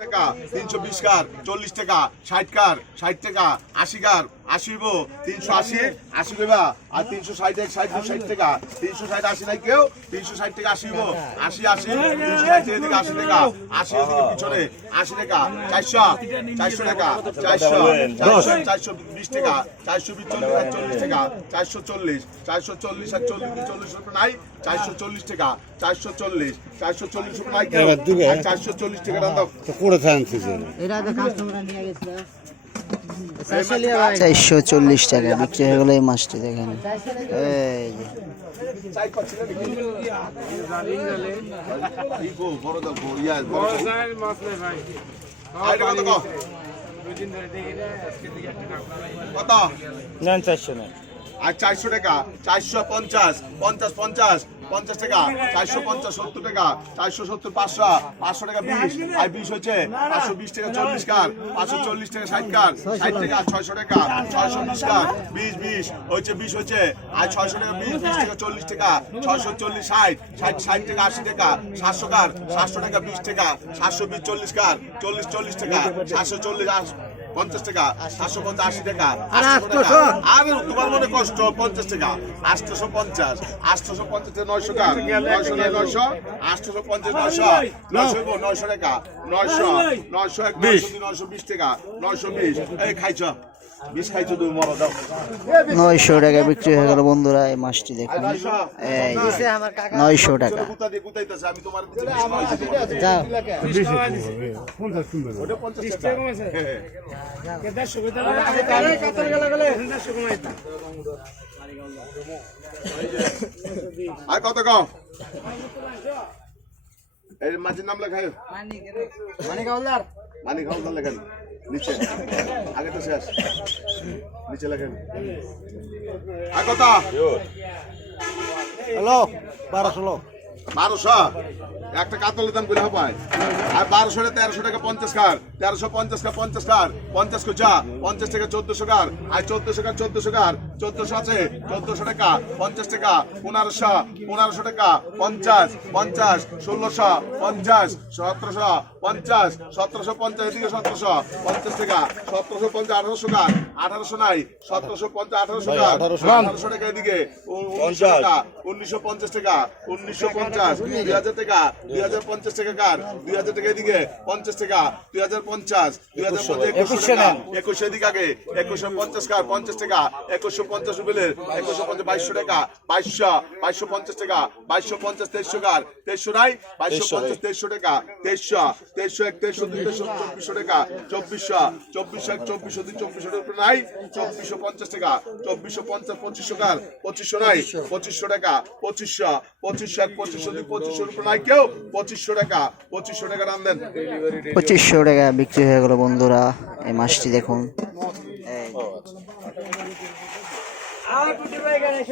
টাকা তিনশো বিশ কার চল্লিশ টাকা ষাট কার ষাট টাকা আশি কার হইব তিনশো আশি। আশি দেবা আর তিনশো ষাট এক ষাট ষাট টাকা। তিনশো ষাট আশি নাই কেউ তিনশো ষাট টাকা হইব আশি আশি তিনশো ষাট এদিকে আশি টাকা। আশি পিছনে আশি টাকা। চারশো চারশো টাকা চারশো চারশো চারশো বিশ টাকা চারশো বিশ চল্লিশ আর চল্লিশ টাকা চারশো চল্লিশ চারশো চল্লিশ আর চল্লিশ চল্লিশ নাই চারশো চল্লিশ টাকা চারশো চল্লিশ চারশো চল্লিশ নাই কেউ চারশো চল্লিশ টাকা দাম করে থাকছি এটা কাস্টমার নিয়ে গেছিল চারশো চল্লিশ টাকা বিক্রি হয়ে গেলো এই মাছটি দেখেন। এই যে। চারশো টাকা চারশো পঞ্চাশ পঞ্চাশ পঞ্চাশ। পঞ্চাশ টাকা, চারশো পঞ্চাশ, সত্তর টাকা, চারশো সত্তর, পাঁচশো পাঁচশো টাকা বিশ। আর বিশ হচ্ছে পাঁচশো বিশ টাকা চল্লিশ কার পাঁচশো চল্লিশ টাকা ষাট কার ষাট টাকা ছয়শো টাকা, ছয়শো বিশ কার বিশ বিশ। হচ্ছে বিশ হচ্ছে, আর ছয়শো টাকা বিশ বিশ টাকা চল্লিশ টাকা, ছয়শো চল্লিশ ষাট ষাট ষাট টাকা আশি টাকা, সাতশো কার সাতশো টাকা বিশ টাকা, সাতশো বিশ চল্লিশ কার চল্লিশ চল্লিশ টাকা, সাতশো চল্লিশ পঞ্চাশ টাকা সাতশো পঞ্চাশ আশি টাকা আর তোমার মনে কষ্ট পঞ্চাশ টাকা আটশোশো পঞ্চাশ আটশোশো পঞ্চাশ নয়শো টাকা নয়শো নয় নয়শো আটশোশো পঞ্চাশ নয়শো নয়শো নয়শো টাকা নয়শো নয়শো এক নয়শো বিশ টাকা নয়শো বিশ। এই খাইছ। নয়শো টাকা বিক্রি হয়ে গেল বন্ধুরা এই মাছটি দেখুন। নয়শো এই যে নয়শো টাকা। যাও। আর কত কম? মাছের নাম লেখায় মানিক হাওলদার মানিক হাওলদার লেখেন নিচে। আগে তো শেষ। নিচে লেখেন। হ্যালো বারোশো বারোশো? একটা কাতলের দাম করে পায় আর বারোশো তেরোশো টাকা পঞ্চাশ কার। তেরোশো পঞ্চাশ কার পঞ্চাশ কার। পঞ্চাশ কো পঞ্চাশ টাকা চোদ্দশো কার। আর চোদ্দশো কার চোদ্দশো কার। চোদ্দশো আছে চোদ্দশো টাকা পঞ্চাশ টাকা পনেরোশো পনেরোশো টাকা পঞ্চাশ পঞ্চাশ ষোলোশো পঞ্চাশ সতেরোশো পঞ্চাশ সতেরোশো পঞ্চাশ এদিকে সতেরোশো পঞ্চাশ টাকা সতেরোশো পঞ্চাশ আঠারোশো কার আঠারোশো নাই সতেরোশো পঞ্চাশ আঠারোশো কার আঠারোশো টাকা। এদিকে উনিশশো টাকা উনিশশো পঞ্চাশ টাকা উনিশশো পঞ্চাশ দুই হাজার টাকা দুই হাজার পঞ্চাশ টাকা কার দুই হাজার টাকা এদিকে পঞ্চাশ টাকা দুই হাজার পঞ্চাশ দুই হাজার পঞ্চাশ একুশশো টাকা একুশশো এদিকে আগে একুশশো পঞ্চাশ কার পঞ্চাশ টাকা একুশশো পঞ্চাশ রুবেলের একুশশো পঞ্চাশ বাইশশো টাকা বাইশশো বাইশশো পঞ্চাশ টাকা বাইশশো পঞ্চাশ তেইশশো কার তেইশশো নাই বাইশশো পঞ্চাশ তেইশশো টাকা তেইশশো তেইশশো এক তেইশশো দুই তেইশশো চব্বিশশো টাকা। চব্বিশশো চব্বিশশো এক চব্বিশশো দুই চব্বিশশো টাকা নাই। চব্বিশশো পঞ্চাশ টাকা। চব্বিশশো পঞ্চাশ পঁচিশশো কার? পঁচিশশো নাই। পঁচিশশো টাকা। পঁচিশশো পঁচিশশো এক পঁচিশশো দুই পঁচিশশো রুপে নাই কেউ। পঁচিশশো টাকা পঁচিশশো টাকা রান দেন। পঁচিশশো টাকা বিক্রি হয়ে গেল বন্ধুরা। এই মাছটি দেখুন।